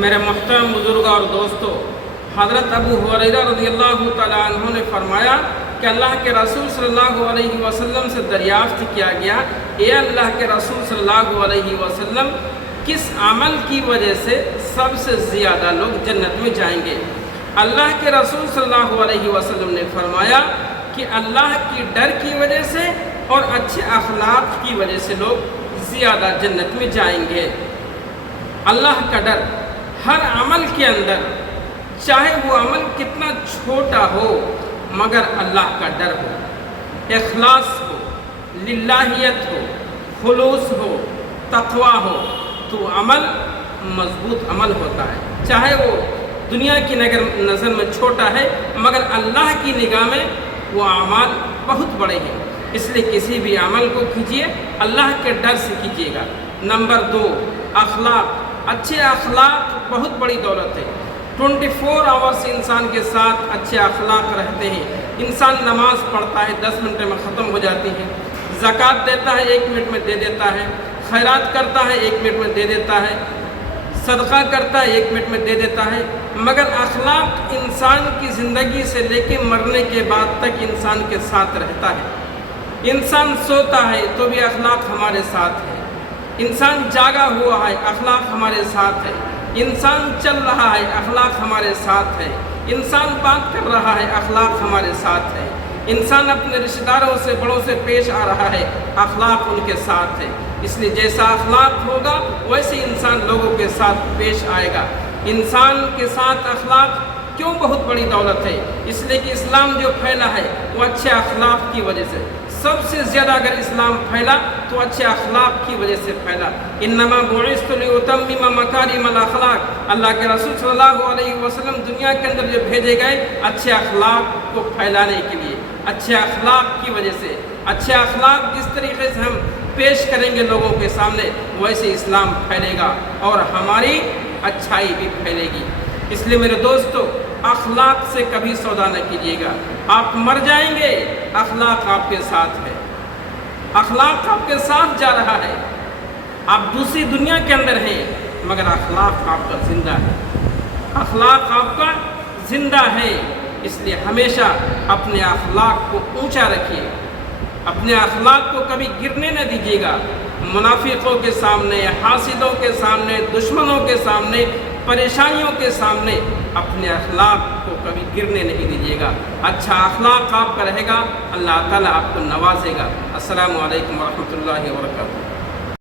میرے محترم بزرگ اور دوستو، حضرت ابو ہریرہ رضی اللہ تعالیٰ عنہ نے فرمایا کہ اللہ کے رسول صلی اللہ علیہ وسلم سے دریافت کیا گیا، اے اللہ کے رسول صلی اللہ علیہ وسلم، کس عمل کی وجہ سے سب سے زیادہ لوگ جنت میں جائیں گے؟ اللہ کے رسول صلی اللہ علیہ وسلم نے فرمایا کہ اللہ کی ڈر کی وجہ سے اور اچھے اخلاق کی وجہ سے لوگ زیادہ جنت میں جائیں گے۔ اللہ کا ڈر ہر عمل کے اندر، چاہے وہ عمل کتنا چھوٹا ہو مگر اللہ کا ڈر ہو، اخلاص ہو، للہیت ہو، خلوص ہو، تقوی ہو، تو عمل مضبوط عمل ہوتا ہے۔ چاہے وہ دنیا کی نظر میں چھوٹا ہے مگر اللہ کی نگاہ میں وہ اعمال بہت بڑے ہیں، اس لیے کسی بھی عمل کو کیجیے اللہ کے ڈر سے کیجیے گا۔ نمبر 2، اخلاق۔ اچھے اخلاق بہت بڑی دولت ہے۔ 24 آورس انسان کے ساتھ اچھے اخلاق رہتے ہیں۔ انسان نماز پڑھتا ہے 10 منٹ میں ختم ہو جاتی ہے، زکوٰۃ دیتا ہے 1 منٹ میں دے دیتا ہے، خیرات کرتا ہے 1 منٹ میں دے دیتا ہے، صدقہ کرتا ہے 1 منٹ میں دے دیتا ہے، مگر اخلاق انسان کی زندگی سے لے کے مرنے کے بعد تک انسان کے ساتھ رہتا ہے۔ انسان سوتا ہے تو بھی اخلاق ہمارے ساتھ ہے، انسان جاگا ہوا ہے اخلاق ہمارے ساتھ ہے، انسان چل رہا ہے اخلاق ہمارے ساتھ ہے، انسان بات کر رہا ہے اخلاق ہمارے ساتھ ہے، انسان اپنے رشتہ داروں سے بڑوں سے پیش آ رہا ہے اخلاق ان کے ساتھ ہے۔ اس لیے جیسا اخلاق ہوگا ویسے انسان لوگوں کے ساتھ پیش آئے گا۔ انسان کے ساتھ اخلاق کیوں بہت بڑی دولت ہے؟ اس لیے کہ اسلام جو پھیلا ہے وہ اچھے اخلاق کی وجہ سے، سب سے زیادہ اگر اسلام پھیلا تو اچھے اخلاق کی وجہ سے پھیلا۔ انما بعثت لاتمم مکارم الاخلاق، اللہ کے رسول صلی اللہ علیہ وسلم دنیا کے اندر جو بھیجے گئے اچھے اخلاق کو پھیلانے کے لیے، اچھے اخلاق کی وجہ سے۔ اچھے اخلاق جس طریقے سے ہم پیش کریں گے لوگوں کے سامنے ویسے اسلام پھیلے گا اور ہماری اچھائی بھی پھیلے گی۔ اس لیے میرے دوستو، اخلاق سے کبھی سودا نہ کیجیے گا۔ آپ مر جائیں گے، اخلاق آپ کے ساتھ ہے، اخلاق آپ کے ساتھ جا رہا ہے۔ آپ دوسری دنیا کے اندر ہیں مگر اخلاق آپ کا زندہ ہے، اخلاق آپ کا زندہ ہے۔ اس لیے ہمیشہ اپنے اخلاق کو اونچا رکھیے، اپنے اخلاق کو کبھی گرنے نہ دیجیے گا۔ منافقوں کے سامنے، حاسدوں کے سامنے، دشمنوں کے سامنے، پریشانیوں کے سامنے اپنے اخلاق کو کبھی گرنے نہیں دیجیے گا۔ اچھا اخلاق آپ کا رہے گا، اللہ تعالیٰ آپ کو نوازے گا۔ السلام علیکم ورحمۃ اللہ وبرکاتہ۔